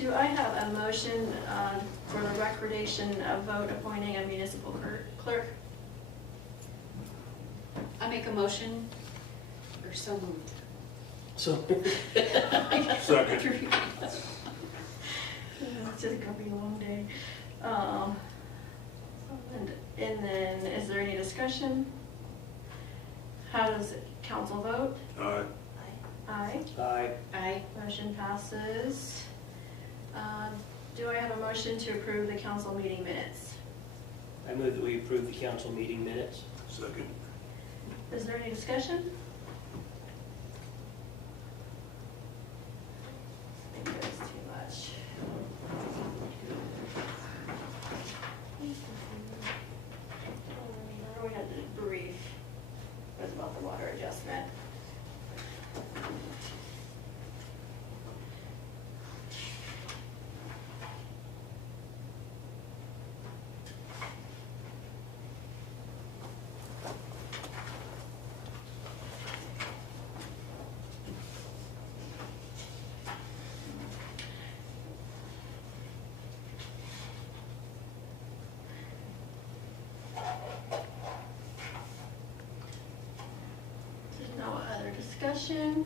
Do I have a motion for the recordation of vote appointing a municipal clerk? I make a motion, or so moved. So, Second. It's just gonna be a long day. And then, is there any discussion? How does council vote? Aye. Aye. aye. Aye. Motion passes. Do I have a motion to approve the council meeting minutes? I move that we approve the council meeting minutes. Second. Is there any discussion? I think there's too much. We had the brief, it was about the water adjustment. There's no other discussion.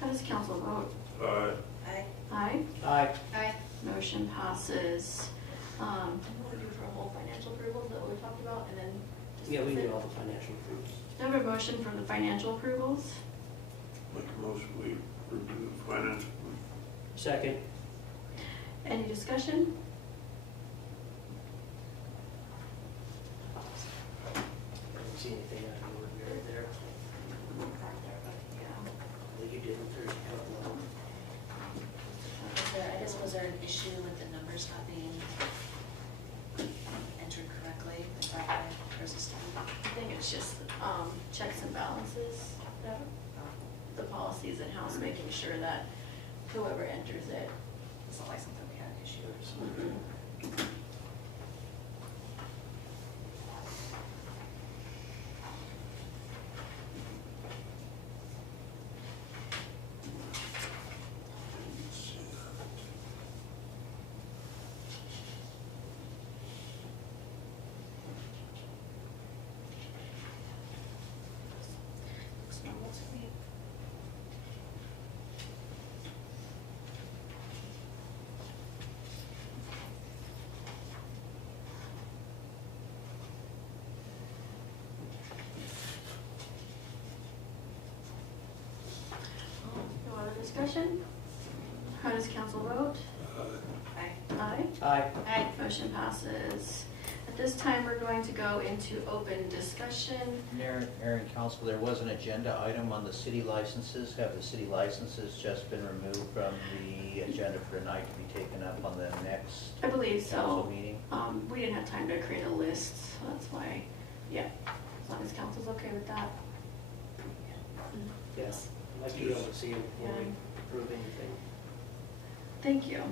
How does council vote? Aye. Aye. Aye. Aye. Aye. Motion passes. Do you want to do for a whole financial approval, is that what we talked about, and then? Yeah, we discuss do it? all the financial approvals. Do I have a motion for the financial approvals? Make a motion, we review the finance. Second, Any discussion? I didn't see anything out of the ordinary there. Well, you didn't, there's a couple of them. Was there an issue with the numbers not being entered correctly, properly, or is this? I think it's just checks and balances, that the policies in-house, making sure that whoever enters it. It's not like something we had an issue or something. Looks normal to me. No other discussion? How does council vote? Aye. Aye. Aye. Aye. Motion passes. At this time, we're going to go into open discussion. Mayor and council, there was an agenda item on the city licenses. Have the city licenses just been removed from the agenda for tonight to be taken up on the next I believe council so. meeting? We didn't have time to create a list, so that's why, yeah, as long as council's okay with that. Yes. I'd like to be able to see them before we approve anything. Thank you.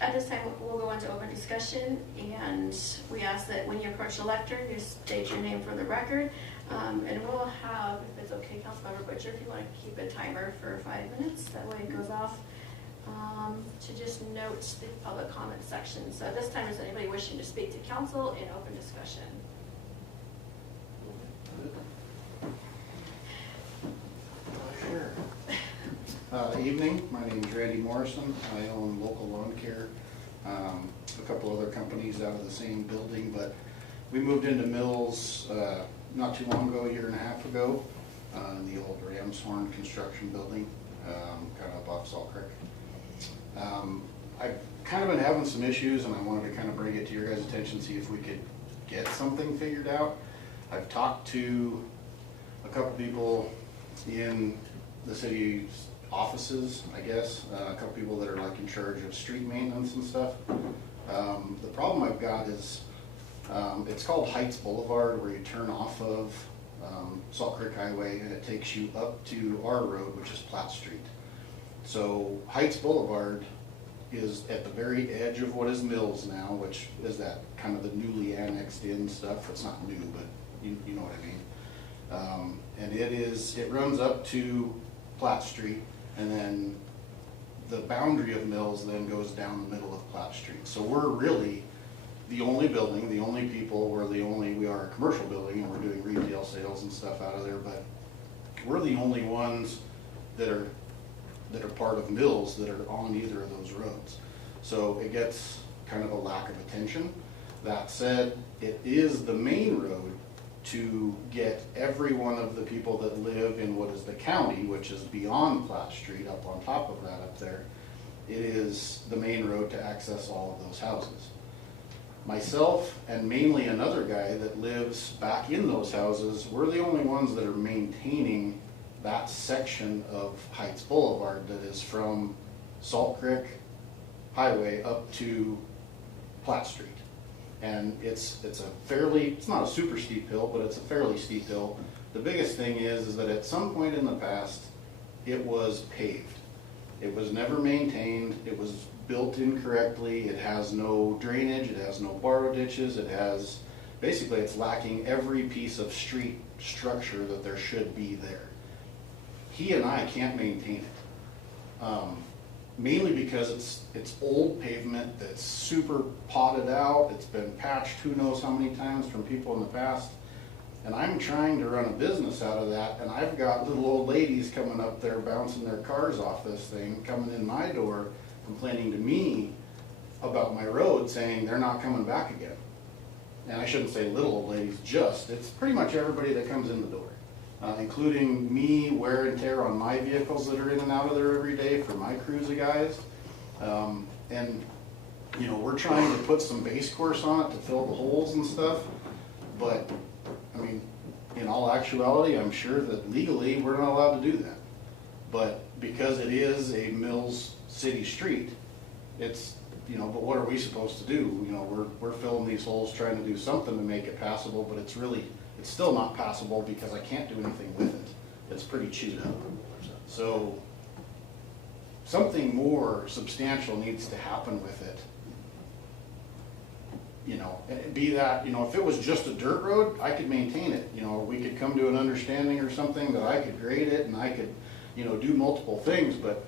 At this time, we'll go into open discussion, and we ask that when you approach the lectern, you state your name for the record. And we'll have, if it's okay, Councilmember Butcher, if you want to keep a timer for 5 minutes, that way it goes off. To just note the public comment section. So at this time, is anybody wishing to speak to council in open discussion? Sure. Evening, my name is Randy Morrison. I own Local Lawn Care, a couple other companies out of the same building, but we moved into Mills not too long ago, a year and a half ago, in the old Ramshorn construction building, kind of up off Salt Creek. I've kind of been having some issues, and I wanted to kind of bring it to your guys' attention, see if we could get something figured out. I've talked to a couple people in the city's offices, I guess, a couple people that are like in charge of street maintenance and stuff. The problem I've got is, it's called Heights Boulevard, where you turn off of Salt Creek Highway, and it takes you up to our road, which is Platt Street. So Heights Boulevard is at the very edge of what is Mills now, which is that kind of the newly annexed in stuff. It's not new, but you know what I mean. And it runs up to Platt Street, and then the boundary of Mills then goes down the middle of Platt Street. So we're really the only building, the only people, we are a commercial building and we're doing retail sales and stuff out of there, but we're the only ones that are part of Mills that are on either of those roads. So it gets kind of a lack of attention. That said, it is the main road to get every one of the people that live in what is the county, which is beyond Platt Street, up on top of that up there. It is the main road to access all of those houses. Myself and mainly another guy that lives back in those houses, we're the only ones that are maintaining that section of Heights Boulevard that is from Salt Creek Highway up to Platt Street. And it's not a super steep hill, but it's a fairly steep hill. The biggest thing is that at some point in the past, it was paved. It was never maintained, it was built incorrectly, it has no drainage, it has no borrow ditches, basically it's lacking every piece of street structure that there should be there. He and I can't maintain it. Mainly because it's old pavement that's super potted out, it's been patched who knows how many times from people in the past. And I'm trying to run a business out of that, and I've got little old ladies coming up there bouncing their cars off this thing, coming in my door, complaining to me about my road, saying they're not coming back again. And I shouldn't say little old ladies, it's pretty much everybody that comes in the door. Including me, wear and tear on my vehicles that are in and out of there every day for my crews of guys. And you know, we're trying to put some base course on it to fill the holes and stuff, but I mean, in all actuality, I'm sure that legally we're not allowed to do that. But because it is a Mills City street, it's, you know, but what are we supposed to do? You know, we're filling these holes trying to do something to make it passable, but it's still not passable because I can't do anything with it. It's pretty chewed up. So something more substantial needs to happen with it. You know, be that, you know, if it was just a dirt road, I could maintain it. You know, we could come to an understanding or something that I could grade it and I could, you know, do multiple things, but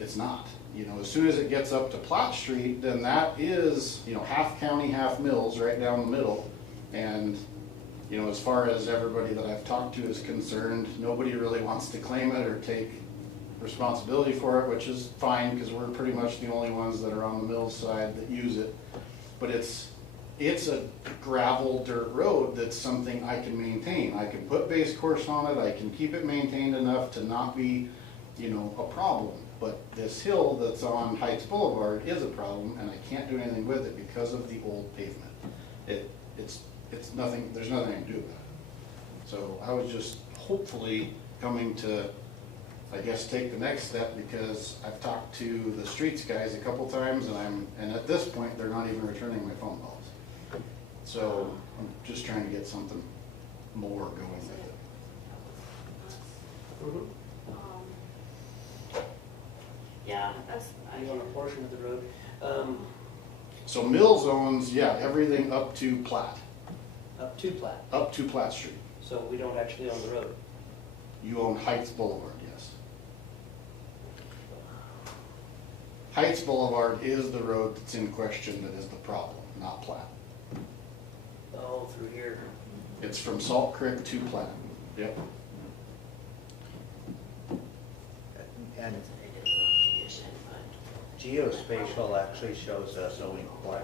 it's not. You know, as soon as it gets up to Platt Street, then that is, you know, half county, half Mills, right down the middle. And you know, as far as everybody that I've talked to is concerned, nobody really wants to claim it or take responsibility for it, which is fine because we're pretty much the only ones that are on the Mills side that use it. But it's a gravel dirt road that's something I can maintain. I can put base course on it, I can keep it maintained enough to not be, you know, a problem. But this hill that's on Heights Boulevard is a problem, and I can't do anything with it because of the old pavement. It's nothing, there's nothing I can do about it. So I was just hopefully coming to, I guess, take the next step because I've talked to the streets guys a couple times and at this point they're not even returning my phone calls. So I'm just trying to get something more going with it. Yeah, that's. You own a portion of the road. So Mills owns, yeah, everything up to Platt. Up to Platt, Up to Platt Street. so we don't actually own the road. You own Heights Boulevard, yes. Heights Boulevard is the road that's in question that is the problem, not Platt. Oh, through here. It's from Salt Creek to Platt. Yep. And geospatial actually shows us owing Platt.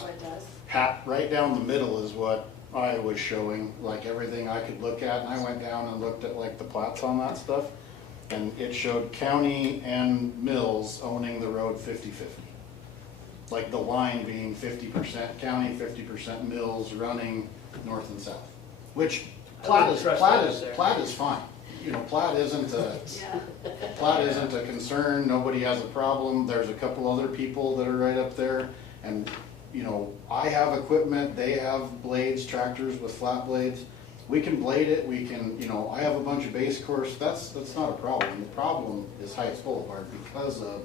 Oh, it does? Right down the middle is what I was showing, like everything I could look at, and I went down and looked at like the plats on that stuff, and it showed county and Mills owning the road 50-50. Like the line being 50% county, 50% Mills, running north and south. Which Platt is fine. You know, Platt isn't a concern, nobody has a problem. There's a couple other people that are right up there, and you know, I have equipment, they have blades, tractors with flat blades. We can blade it, we can, you know, I have a bunch of base course, that's not a problem. The problem is Heights Boulevard because of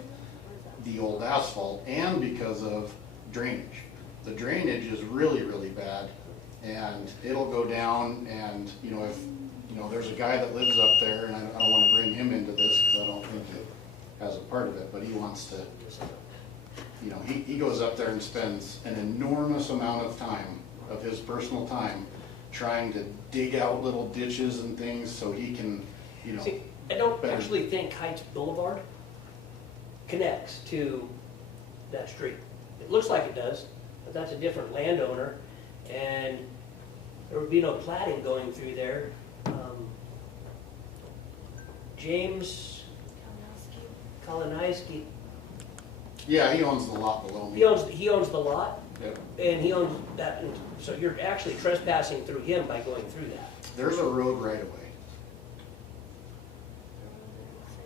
the old asphalt and because of drainage. The drainage is really, really bad. And it'll go down and, you know, if, you know, there's a guy that lives up there, and I don't wanna bring him into this, cause I don't think it has a part of it, but he wants to, you know, he goes up there and spends an enormous amount of time, of his personal time, trying to dig out little ditches and things so he can, you know. See, I don't better- actually think Heights Boulevard connects to that street. It looks like it does, but that's a different landowner, and there would be no plating going through there. James Kalinowski, Yeah, he owns the lot below me. he owns the lot, Yep. and he owns that, so you're actually trespassing through him by going through that. There's a road right away.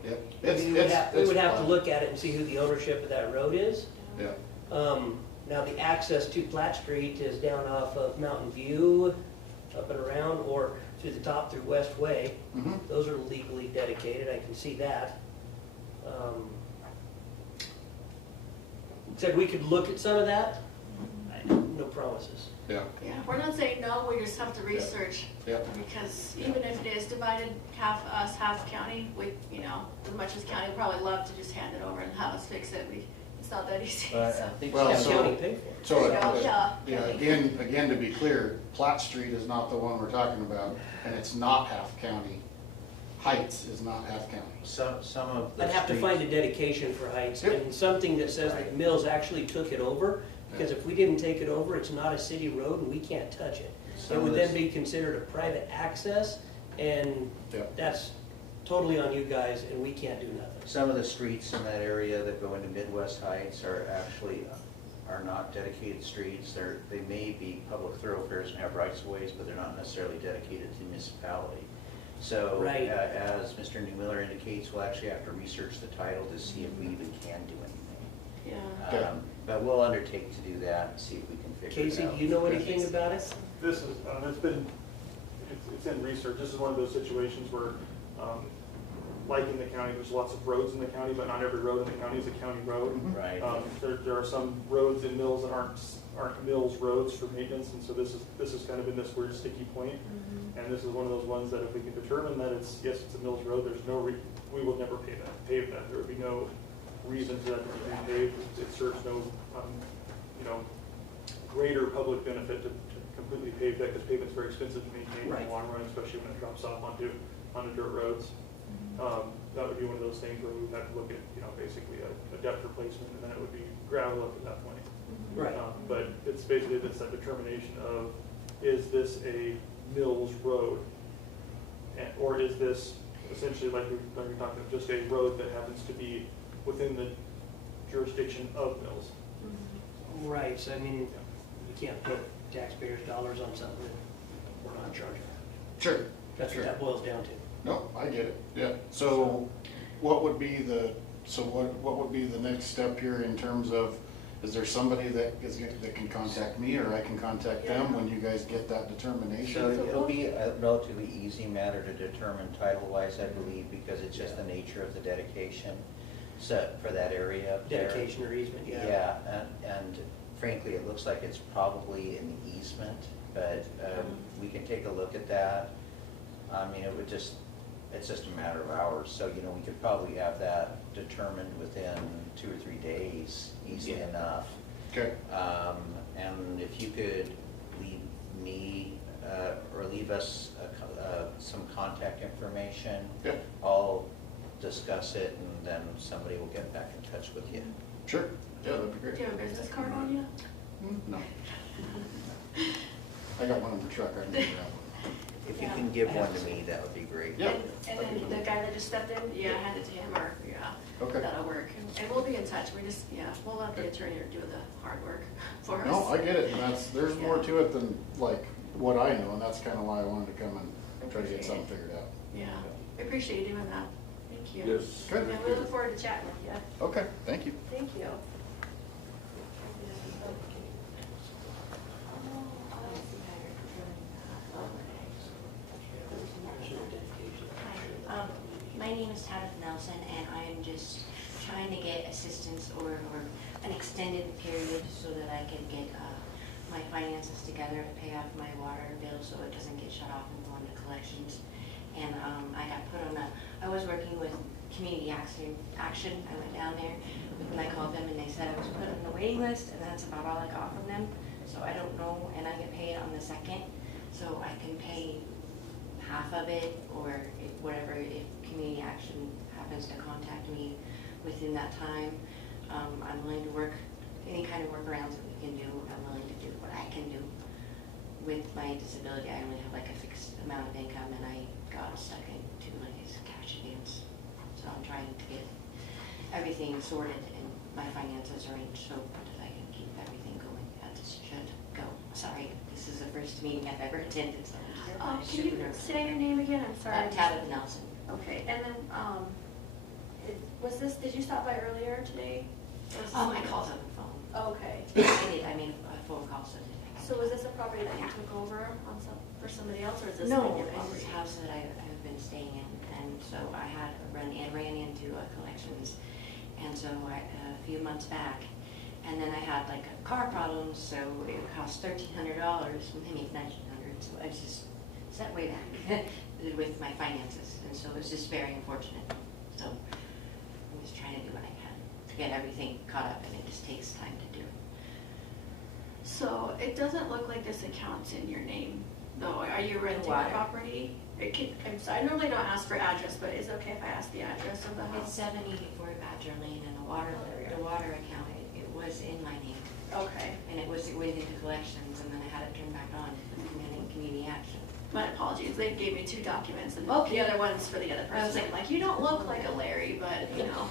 Yep. We would have to flat. look at it and see who the ownership of that road is. Yeah, Now, the access to Platt Street is down off of Mountain View, up and around, or through the top through West Way. mhm. Those are legally dedicated, I can see that. Said we could look at some of that, no promises. Yeah, Yeah, we're not saying no, we just have to research, yeah, because even if it is divided, half us, half county, we, you know, as much as county would probably love to just hand it over and have us fix it, it's not that easy, But I so. think Well, Have so- county pay for it. so, There you go, yeah. again, to be clear, Platt Street is not the one we're talking about, and it's not half county. Heights is not half county. some of the I'd have to streets- find a dedication for Heights, Yep. and something that says that Right. Mills actually took it over, because if we didn't take it over, it's not a city road and we can't touch it. Some It of would this- then be considered a private access, and Yep. that's totally on you guys, and we can't do nothing. Some of the streets in that area that go into Midwest Heights are actually, are not dedicated streets. They may be public thoroughfares and have rights of ways, but they're not necessarily dedicated to the municipality. So, Right. as Mr. Newmiller indicates, we'll actually have to research the title to see if we even can do anything. Yeah. Okay. But we'll undertake to do that and see if we can figure it Casey, out. do you know anything about it? This is, it's in research. This is one of those situations where, like in the county, there's lots of roads in the county, but not every road in the county is a county road. Right. There are some roads in Mills that aren't Mills roads for maintenance, and so this is kind of in this weird sticky point. And this is one of those ones that if we can determine that it's, yes, it's a Mills road, there's no we will never pave that. There would be no reason for that to be paved. It serves no, greater public benefit to completely pave that, because pavement's very expensive to maintain in Right. the long run, especially when it drops off onto dirt roads. That would be one of those things where we would have to look at, basically a depth replacement, and then it would be gravel up at that point. Right. But it's basically this determination of, is this a Mills road? Or is this essentially, like you're talking about, just a road that happens to be within the jurisdiction of Mills? Right, so I mean, you can't put taxpayers' dollars on something that we're not charging. Sure. That's what Sure. that boils down to. No, I get it, yeah. So what would be the next step here in terms of, is there somebody that can contact me, or I can contact them when you guys get that So determination? it'll be a relatively easy matter to determine title-wise, I believe, because it's just the nature of the dedication set for that area up there. Dedication or easement, yeah. Yeah, and frankly, it looks like it's probably an easement, but we can take a look at that. I mean, it's just a matter of hours, so, we could probably have that determined within 2 or 3 days, easily Yeah. enough. Okay, And if you could leave me, or leave us some contact information. yeah, I'll discuss it, and then somebody will get back in touch with you. sure, yeah, that'd be Do great. you have a business card on you? No. I got one in the truck, I can do that one. If you Yeah. can give one to me, that would be great. Yeah. And then the guy that just stepped in, hand it to him, or, Okay. that'll work. And we'll be in touch, we'll let the attorney do the hard work for us. No, I get it, and there's more to it than like what I know, and that's kind of why I wanted to come and try to get something figured out. Yeah, we appreciate you doing that, thank you. Yes. Good. And we look forward to chatting with you, Okay, thank you. thank you. My name is Tabitha Nelson, and I am just trying to get assistance or an extended period so that I can get my finances together to pay off my water bill so it doesn't get shut off and go into collections. And I got put on I was working with Community Action. I went down there and I called them and they said I was put on the waiting list, and that's about all I got from them. So I don't know, and I get paid on the 2nd, so I can pay half of it or whatever if Community Action happens to contact me within that time. I'm willing to work any kind of workarounds that we can do. I'm willing to do what I can do. With my disability, I only have like a fixed amount of income, and I got stuck into like these cash advance. So I'm trying to get everything sorted and my finances arranged so that I can keep everything going as it should go. Sorry, this is the first meeting I've ever attended, so I'm Can you say your name again? I'm sorry. Tabitha Nelson. Okay, and then, did you stop by earlier today? I called on the phone. Okay. I made a phone call, so did I. So was this a property that you took over for somebody else, or is this No, your it's property? a house that I've been staying in, and so I had ran into a collections, and so a few months back, and then I had like a car problem, so it cost $1,300, maybe $1,900, so I was just set way back with my finances, and so it was just very unfortunate. So I'm just trying to do what I can to get everything caught up, and it just takes time to do. So it doesn't look like this account's in your name, though. Are you renting the water. property? I'm sorry, I normally don't ask for address, but is it okay if I ask the address of the It's house? 784 Badger Lane, and the water account, it was in my name. Okay. And it went into collections, and then I had it turned back on with community action. My apologies, they gave me 2 documents, and Okay. the other one's for the other I was person. Like, you don't look like a Larry, but, you know.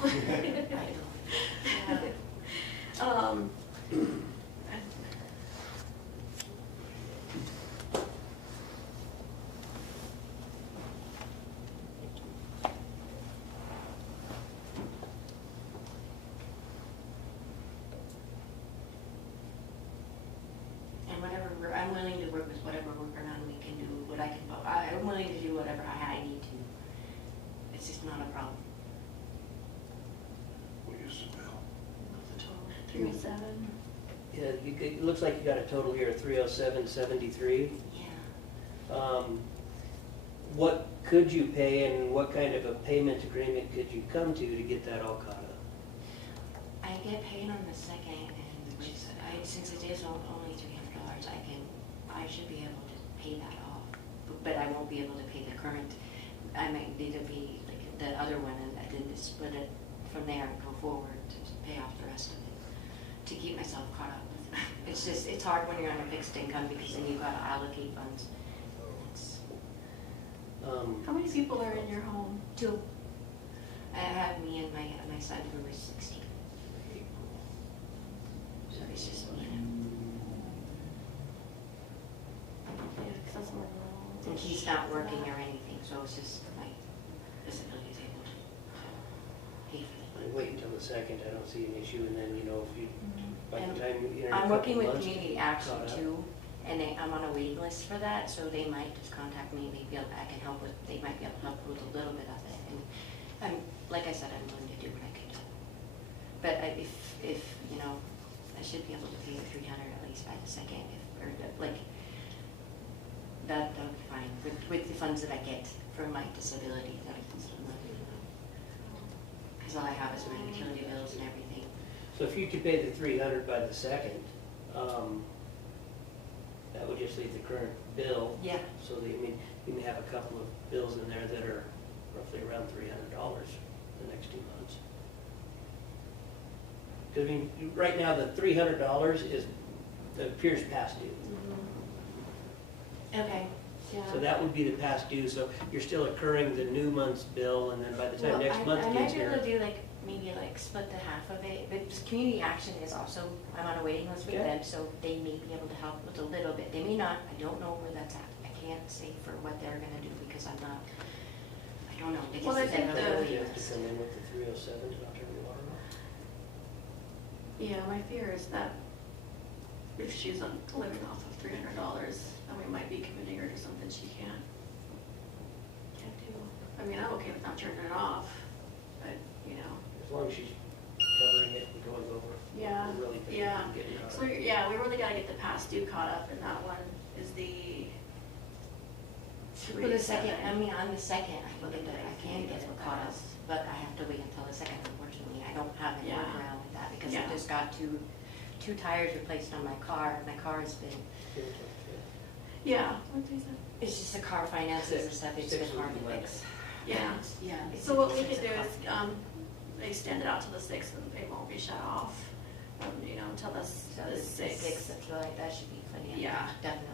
Um, And I'm willing to work with whatever workaround we can do, what I can, I'm willing to do whatever I need to. It's just not a problem. What is the bill? the total, 307. Yeah, it looks like you got a total here of 307.73. Yeah. What could you pay, and what kind of a payment agreement could you come to get that all caught up? I get paid on the 2nd, and since it is only $300, I should be able to pay that off. But I won't be able to pay the current. I might need to be like the other one, and I did split it from there and go forward to pay off the rest of it to keep myself caught up. It's hard when you're on a fixed income because then you've got to allocate funds. How many people are in your home? 2. I have me and my son who is 16. So it's just me. Yeah, 'cause that's more than And he's not working or anything, so it's just my disability is able to pay for it. Wait until the 2nd, I don't see an issue, and then, if you, by the And time you're in a I'm couple working with months, Community Action caught up. too, and I'm on a waiting list for that, so they might just contact me, maybe I can help with, they might be able to help with a little bit of it. And I'm, like I said, I'm willing to do what I can do. But if I should be able to pay the 300 at least by the 2nd, that would be fine, with the funds that I get from my disability, that I can still live, because all I have is my utility bills and everything. So if you could pay the 300 by the 2nd, that would just leave the current bill. Yeah. So that, you may have a couple of bills in there that are roughly around $300 the next 2 months. Because right now the $300 appears past due. Okay. Yeah. So that would be the past due, so you're still incurring the new month's bill, and then by the time Well, next month I might gets be able here. to do maybe split the half of it, but just Community Action is also, I'm on a waiting list with Okay. them, so they may be able to help with a little bit. They may not, I don't know where that's at. I can't say for what they're gonna do because I don't know. Well, I think You have to come in with the 307 to not turn the water off. Yeah, my fear is that if she's living off of $300, then we might be committing her to something she can't do. I mean, I'm okay with not turning it off, but, As long as she's covering it and going over. Yeah, we're really yeah. getting caught So, yeah, we really gotta get the past due caught up, and that one is the For the second, 3/7. I mean, on the second, I believe that I can get it caught up, but I have to wait until the second, unfortunately. I don't have a Yeah. workaround with that, because Yeah. I just got two tires replaced on my car. My car has been, Yeah, what day is that? it's just the car finances and stuff, it's Six been hard to would be fix. Yeah. Yeah. it's So what we 6 could do o'clock. is, extend it out to the 6th, and it won't be shut off, you know, until the So the 6th 6th. of July, that should be plenty of Yeah. time, definitely.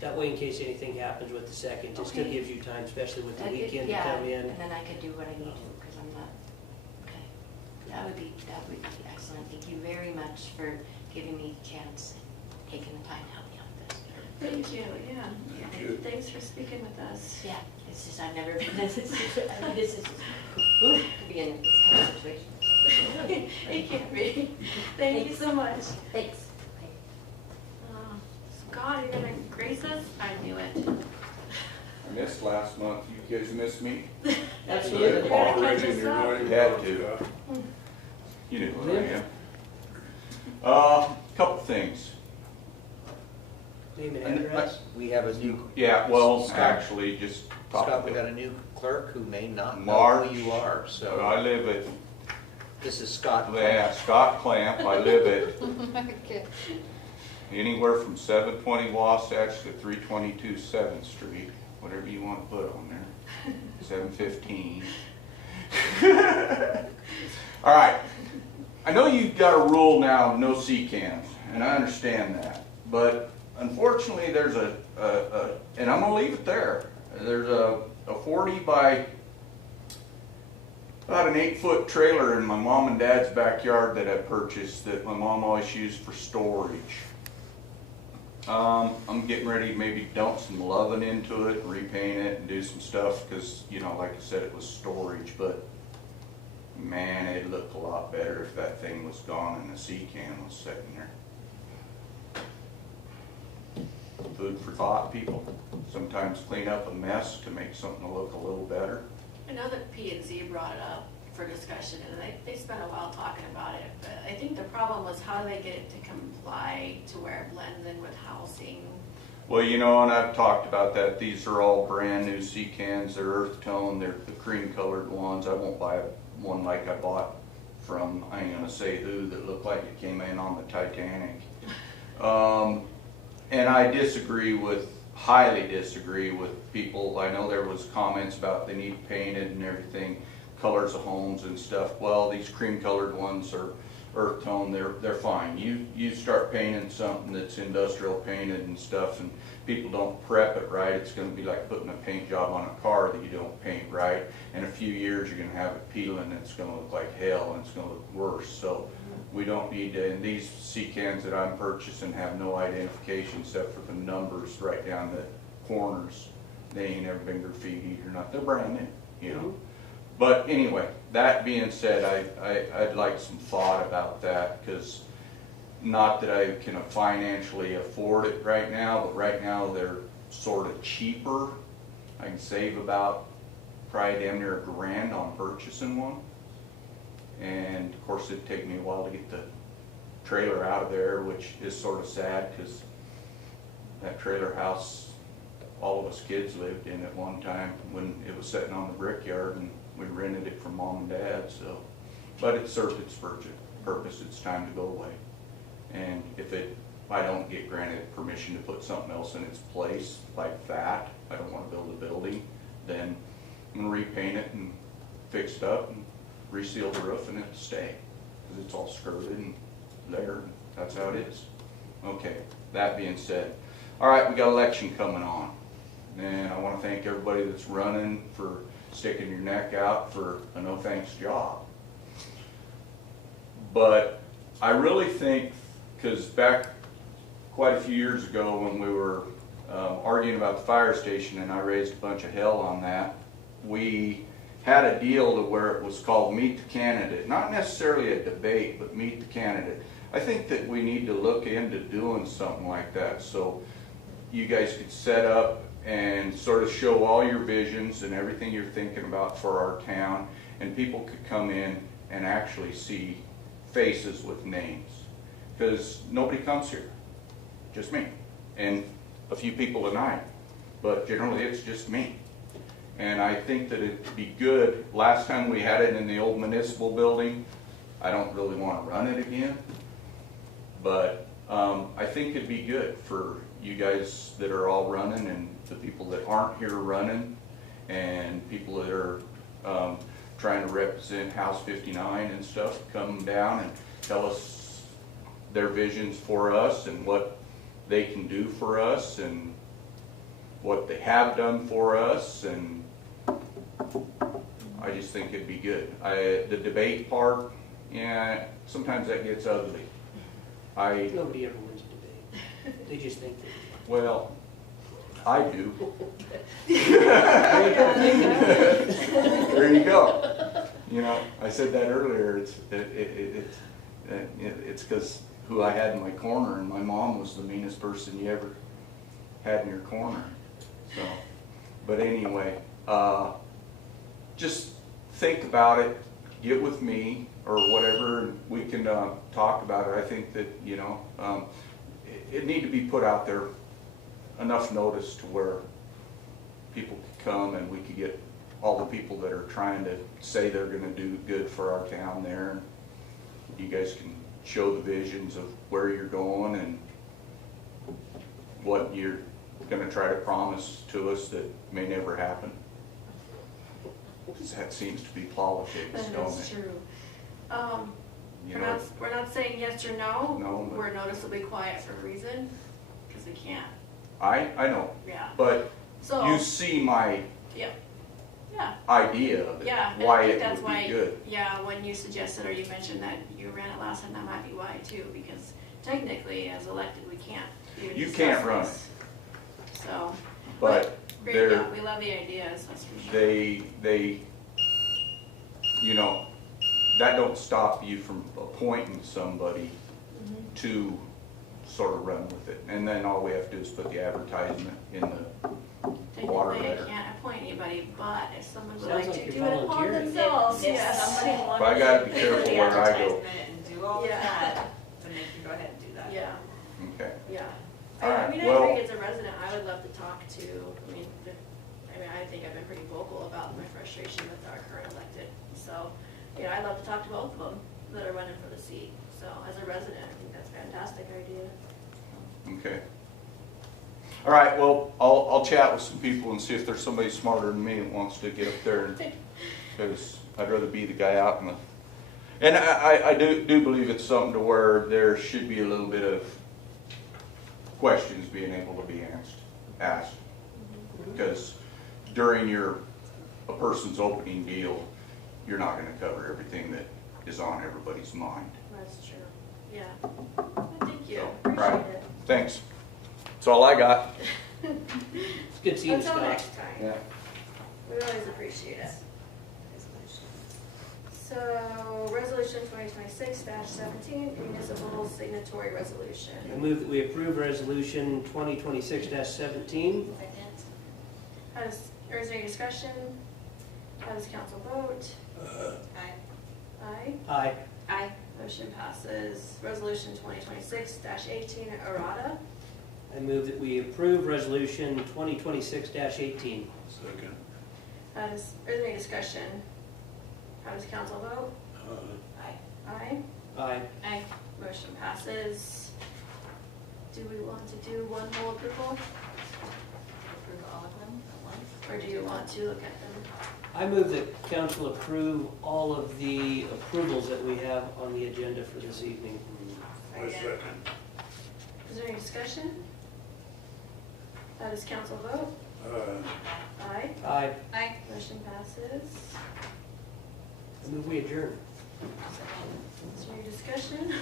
That way, in case anything happens with the second, it still Okay. gives you time, especially with the That could- weekend to yeah, come in. and then I could do what I need to, because I'm not, okay. That would be excellent. Thank you very much for giving me a chance, and taking the time to help me out with this. Thank you, yeah. Thank you. Thanks for speaking with us. Yeah, it's just, I've never been in this, I mean, this is, to be in this kind of situation. It can't be. Thank you so much. Thanks. Scott, you're gonna grace us? I knew it. I missed last month. You guys missed me? Absolutely. You're gonna catch us You're up. going Had to to. go. You know who I am. Couple things. Name and And address? We have a new, Yeah, well, Scott. actually, just talk Scott, we about got a new clerk who may not know March. who you are, I so live at, this is Scott. yeah, Scott Clamp. I live at anywhere from 720 Wasatch to 322 7th Street, whatever you want to put on there. 715. All right. I know you've got a rule now of no sea cans, and I understand that. But unfortunately, there's and I'm gonna leave it there. There's a 40 by about an 8-foot trailer in my mom and dad's backyard that I purchased that my mom always used for storage. I'm getting ready to maybe dump some loving into it, repaint it, and do some stuff because, you know, like I said, it was storage. But man, it'd look a lot better if that thing was gone and the sea can was sitting there. Food for thought, people. Sometimes clean up a mess to make something look a little better. I know that P&Z brought it up for discussion, and they spent a while talking about it, but I think the problem was how do they get it to comply to where it blends in with housing? Well, you know, and I've talked about that. These are all brand new sea cans. They're earth tone. They're the cream colored ones. I won't buy one like I bought from, I ain't gonna say who, that looked like it came in on the Titanic. And I highly disagree with people. I know there was comments about they need painted and everything, colors of homes and stuff. Well, these cream colored ones are earth tone, they're fine. You start painting something that's industrial painted and stuff, and people don't prep it right, it's gonna be like putting a paint job on a car that you don't paint right. In a few years, you're gonna have it peeling, and it's gonna look like hell, and it's gonna look worse. So we don't need to, and these sea cans that I'm purchasing have no identification except for the numbers right down the corners. They ain't ever been graffitied or not, they're brand new, you know. But anyway, that being said, I'd like some thought about that, because not that I can financially afford it right now, but right now they're sort of cheaper. I can save about probably damn near $1,000 on purchasing one. And of course it'd take me a while to get the trailer out of there, which is sort of sad because that trailer house, all of us kids lived in at one time when it was sitting on the brickyard, and we rented it from mom and dad. So, but it served its purpose. It's time to go away. And if I don't get granted permission to put something else in its place like that, I don't want to build a building, then I'm going to repaint it and fix it up and reseal the roof, and it'll stay because it's all skirted and there. And that's how it is. Okay, that being said, all right, we got election coming on. And I want to thank everybody that's running for sticking your neck out for a no thanks job. But I really think, because back quite a few years ago when we were arguing about the fire station and I raised a bunch of hell on that, we had a deal to where it was called Meet the Candidate. Not necessarily a debate, but Meet the Candidate. I think that we need to look into doing something like that so you guys could set up and sort of show all your visions and everything you're thinking about for our town, and people could come in and actually see faces with names. because nobody comes here, just me, and a few people at night, but generally it's just me. And I think that it'd be good, last time we had it in the old municipal building, I don't really want to run it again, but I think it'd be good for you guys that are all running and the people that aren't here running and people that are trying to represent House 59 and stuff, come down and tell us their visions for us and what they can do for us and what they have done for us, and I just think it'd be good. The debate part, yeah, sometimes that gets ugly. Nobody ever wins a debate. They just think that. Well, I do. There you go. You know, I said that earlier. It's because who I had in my corner, and my mom was the meanest person you ever had in your corner. So, but anyway, just think about it. Get with me or whatever, and we can talk about it. I think that, you know, it need to be put out there enough notice to where people could come and we could get all the people that are trying to say they're going to do good for our town there. You guys can show the visions of where you're going and what you're going to try to promise to us that may never happen. Because that seems to be politics, don't That is it? true. You know, We're not saying yes or no. No, but- We're noticeably quiet for a reason, because we can't, I know, yeah. but So, you see my yeah, yeah, idea of it, yeah. And I why think it that's would be why, good. yeah, when you suggested or you mentioned that you ran it last time, that might be why too, because technically, as elected, we can't even You discuss can't run this. So, But great, they're, yeah, we love the ideas, that's for sure. they, you know, that don't stop you from appointing somebody Mhm. to sort of run with it. And then all we have to do is put the advertisement in the water Technically, I letter. can't appoint anybody, but if someone would Sounds like like to you're do it upon volunteering. themselves, If yes. somebody But I wanted gotta to be do careful the where I go. advertisement and do all of Yeah. that, then they can go ahead and do that. Yeah, Okay. yeah. All I right, mean, I well- think as a resident, I would love to talk to, I think I've been pretty vocal about my frustration with our current elected. So, you know, I'd love to talk to both of them that are running for the seat. So as a resident, I think that's a fantastic idea. Okay. All right, well, I'll chat with some people and see if there's somebody smarter than me that wants to get up there, because I'd rather be the guy out in the, and I do believe it's something to where there should be a little bit of questions being able to be asked. Because during a person's opening deal, you're not gonna cover everything that is on everybody's mind. That's true. Yeah. Well, thank you. So, right. Appreciate it. Thanks. That's all I got. It's good seeing you, Until Scott. next time. We always appreciate it. So, resolution 2026-17, municipal signatory resolution. I move that we approve resolution 2026-17. Is there any discussion? How does council vote? Aye. Aye. Aye. Aye. Motion passes. Resolution 2026-18, errata. I move that we approve resolution 2026-18. Second. Is there any discussion? How does council vote? Aye. Aye. Aye. Aye. Motion passes. Do we want to do one whole approval, Approve all of them at once? or do you want to look at them? I move that council approve all of the approvals that we have on the agenda for this evening. I second. Is there any discussion? How does council vote? Aye. Aye. Aye. Motion passes. I move we adjourn. Is there any discussion?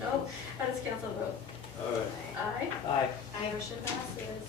No. How does council vote? Aye. Aye. Motion passes.